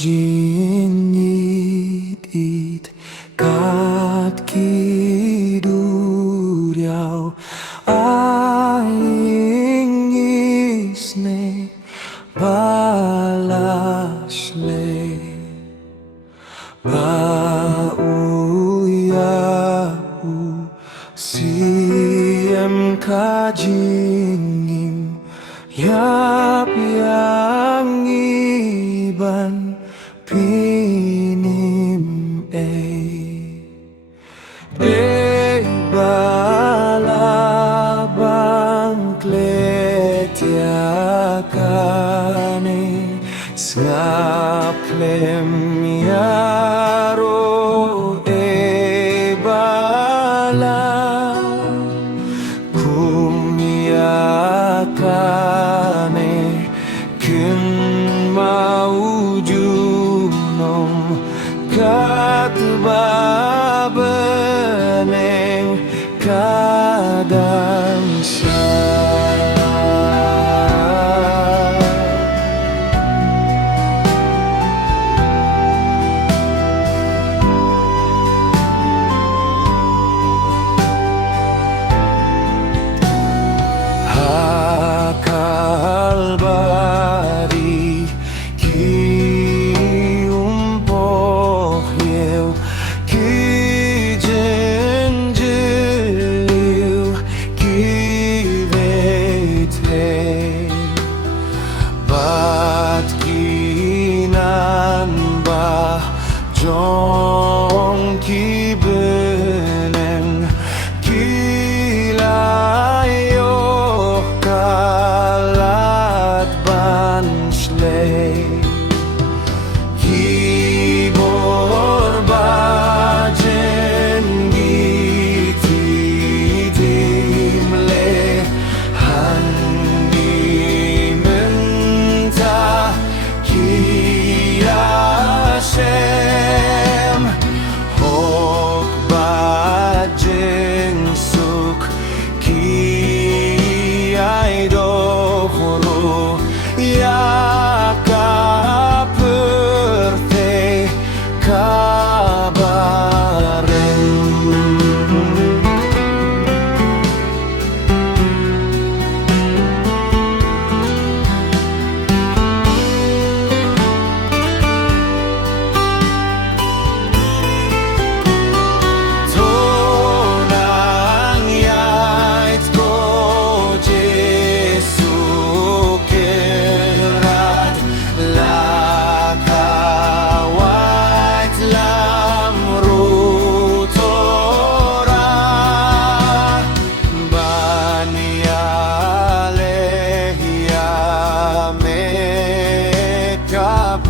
jinit kat kiduriao aing isne balasle bauyau siem kajingim yap yang iban pinim balabang kletiakane skaplem yaro bala kumyakane kun maujunom katbabeneng kadang kalbari ki umpoh yeu ki jenjeliu ki vete bat kinan ba jong ki benen ki Gibor bajen giti dimle handi menta ki Hashem hok bajen suk ki aidohoro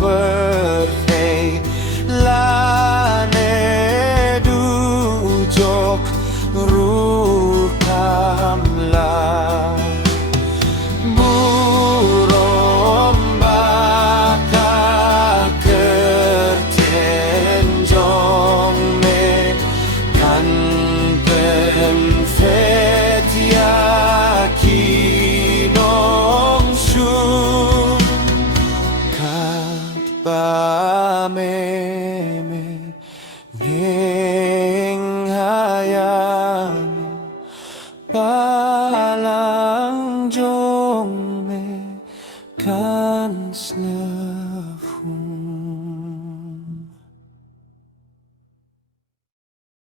birthday lane dujok rukamla burom baka kerten jong me kan pem fet yakinong shun ba meme ngeng hayam palang jong me kan snefun